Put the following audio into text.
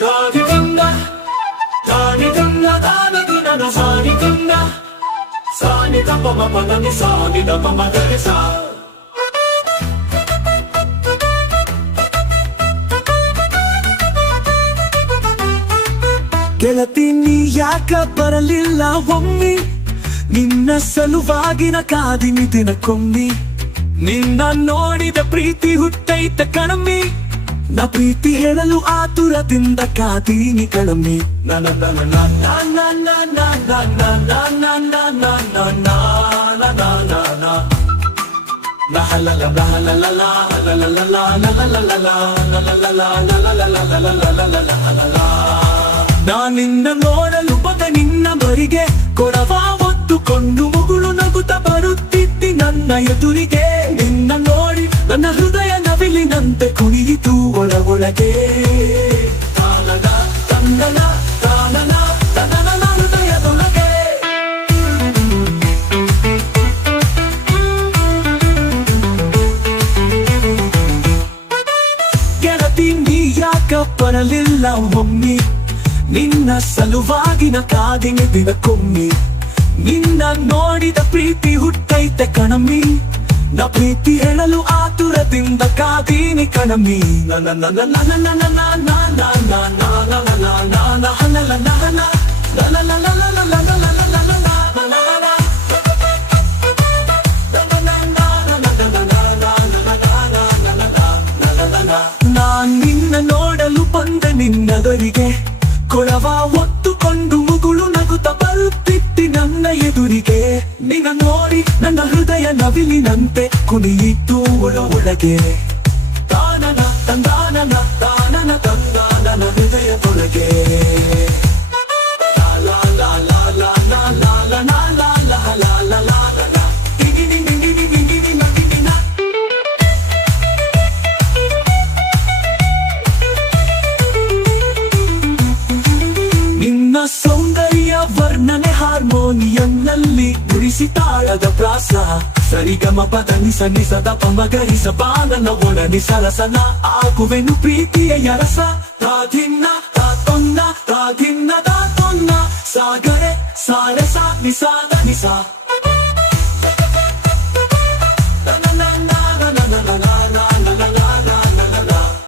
దానిగంగ ನೀ ಯಾಕ ಬರಲಿಲ್ಲ ಒಮ್ಮಿ? ನಿನ್ನ ಸಲುವಾಗಿನ ಕಾದಿನಿ ದಿನಕ್ಕೊಮ್ಮಿ. ನಿನ್ನ ನೋಡಿದ ಪ್ರೀತಿ ಹುಟ್ಟೈತ ಕಣಮ್ಮಿ. ನ ಪ್ರೀತಿ ಹೇಳಲು ಆತುರದಿಂದ ಕಾದೀನಿ ಕಳಮೆ ನಾನಿನ್ನ ನೋಡಲು ಪದ ನಿನ್ನ ಬರಿಗೆ ಕೊಡವ ಒತ್ತುಕೊಂಡು ಮುಗುಳು ನಗುತ್ತ ಬರುತ್ತಿತ್ತಿ ನನ್ನ ಎದುರಿಗೆ ಒಳ ಒಳಗೆ ತಾನನ ತನ್ನನ ತಾನನ ತನ್ನನ ಹೃದಯದೊಳಗೆ. ಗೆಳತಿ, ನೀ ಯಾಕ ಬರಲಿಲ್ಲ ಒಮ್ಮಿ? ನಿನ್ನ ಸಲುವಾಗಿನ ಕಾದಿನ ದಿನಕ್ಕೊಮ್ಮಿ ನಿನ್ನ ನೋಡಿದ ಪ್ರೀತಿ ಹುಟ್ಟೈತೆ ಕಣಮ್ಮಿ. ನ ಪ್ರೀತಿ ಹೇಳಲು ಆತುರದಿಂದ ಕಾದೀನಿ ಕಣಮಿ ನನ ನನ ನನ ನನ ನನ್ನ ನನ್ನ ನನ್ನ ನನ್ನ ನನ್ನ ನನ್ನ ನಾನ್ ನಿನ್ನ ನೋಡಲು ಬಂದ ನಿನ್ನದರಿಗೆ ಕೊಳವ ಒತ್ತುಕೊಂಡು ಮುಗುಳು ನಗುತ್ತ ಬರುತ್ತಿತ್ತಿ ನನ್ನ ಎದುರಿಗೆ ನಿನ್ನ ನೋಡಿ ನನ್ನ ಹೃದಯ ನವಿಲಿನಂತೆ ಕುಣಿಯಿತು ಒಳ ಒಳಗೆ. ತಾನನ, ತಂದಾನನ ತಾನನ, ತಂದಾನನ ಹೃದಯದೊಳಗೆ ನಿನ್ನ ಸೌಂದರ್ಯ ವರ್ಣನೆ ಹಾರ್ಮೋನಿಯಂನಲ್ಲಿ ನುಡಿಸಿ ತಾಳದ ಪ್ರಾಸ ಸರಿಗಮ ಪದ ನಿಸ ನಿಸದ ಪಮಗರಿಸ ಬಾನನ ಒಡನಿ ಸರಸನ ಆಗುವೆನು ಪ್ರೀತಿಯ ಯರಸ ತಾಧಿನ್ನ ತಾತೊನ್ನ ತಾಧಿನ್ನ ತಾತೊನ್ನ ಸಾಗರೆ ಸಾರಸ ನಿಸಾದ ನಿಸ